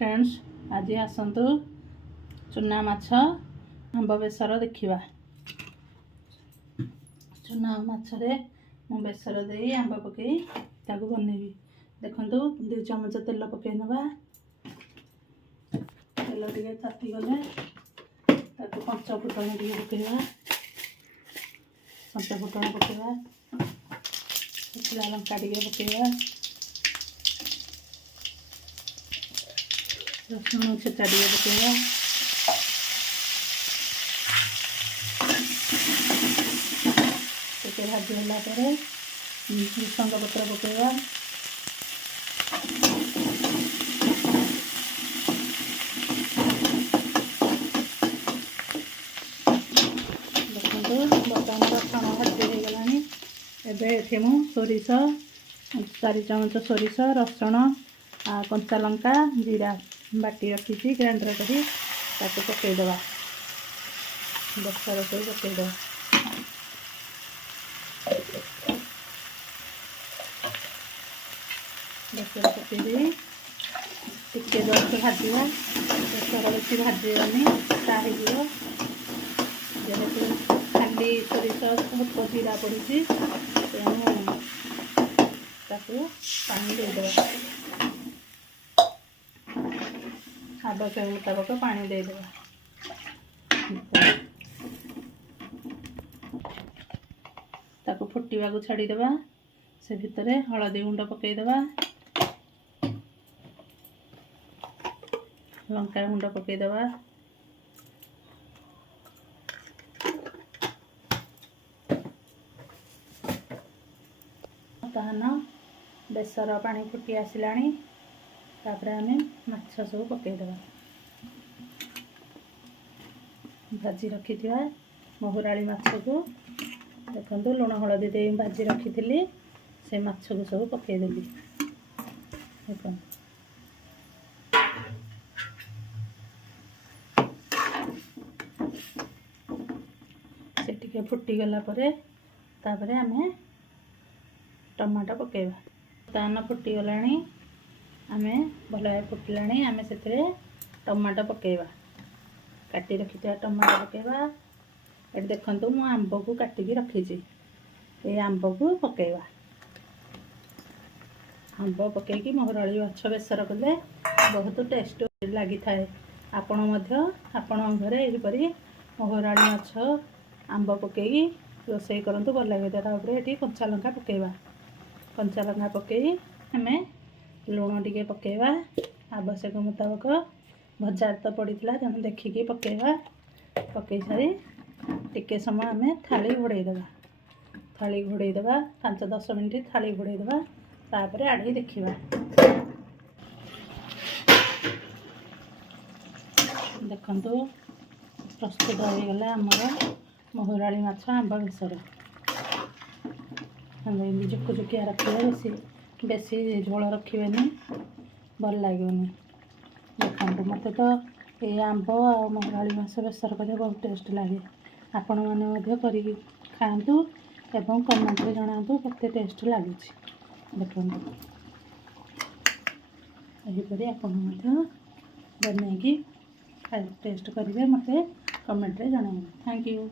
Friends आज आसतु चुना माछ आंब बेसर देखा। चुना माछरे मु बेसर दे आंब पकई ताकू बनैबी। देखु 2 चमच तेल पकई नवा। तेल टे ताती गले ताकू पंच फुटण टे पकईवा। पंच फुटण पकईवा, शुखला लंका टे पकईवा, रसुण छेचा टे पकईवा, टे भाजी है भृषंग पत्र पकईवा। देखो बर्तमान रसुण भाजी हो गलानी। एबे मु सोरिष 4 चमच सोरिष, रसुण, कंचा लंका, जीरा बाटी रखी ग्राइंडर करी पकईदे। बेसर को पकईदे। बेसर पकईदे टिके जस्ट भाजा। बेसर बेसी भाजनी टाही जेहेतु खाली सोरिष अल्प जीरा पड़ी तेणु ताकू पानी देदेबा। आवश्यक मुताबक पानी देदेबा। ताकू फुटिबा को छाड़ीदेबा। से भितरे हलदी गुंड पकईदेबा, लंका गुंड पकईदेबा, ताहन बेसर पानी फुटी आसिलानी। तापरे आमे माछ सब पकईदेबा। भाजी रखी महुराली माछ को देखो लुण हलदी दे भाजी रखी से माछ को सब पकईदेली। देखो से टिके फुटी गला परे तापरे आमे टमाटो पकईबा। तान फुटी गलानी, आमे भल फुटिलानी। आमे से टमाटो पकईबा। काटी रखी टमाटो पकईबा। ये देखो मु आंब को काटिकी रखी। ये आंब को पकईबा। आंब पकईकी महुराली माछ बेसर कले बहुत टेस्ट लगी थाए। आपण घरे यहीपरी महुराली माछ आंब पकईकी रोषेई करंतु भल लगे। तापर कंचा लंका पकईबा। कंचा लंका पकई आमे लुण टिके पकईबा आवश्यक मुताबक। भजार तो पड़ीला तेणु देखिकी पकईबा। पकई सारी टिके समय आमे थाली घोड़ेदेबा। थाली घोड़ेदेबा 5-10 मिनिट थाली घोड़ेदेबा। तापर आड़े देखिबा। देखंतु प्रस्तुत हो गला हमर महुराली माछ आंब बेसर। जुकिया रखिए, बेसी झोल रखिए भल लगे। देखो मत तो ये आंब आ महुराली माछ बेसर कले बहुत टेस्ट लगे। आपण मैंने खातु एवं कमेंट रे जनातु केते टेस्ट लगे। देखो यहीपरि आपण बनैकी टेस्ट करेंगे, मत कमेंट रे जनाइबे। Thank you.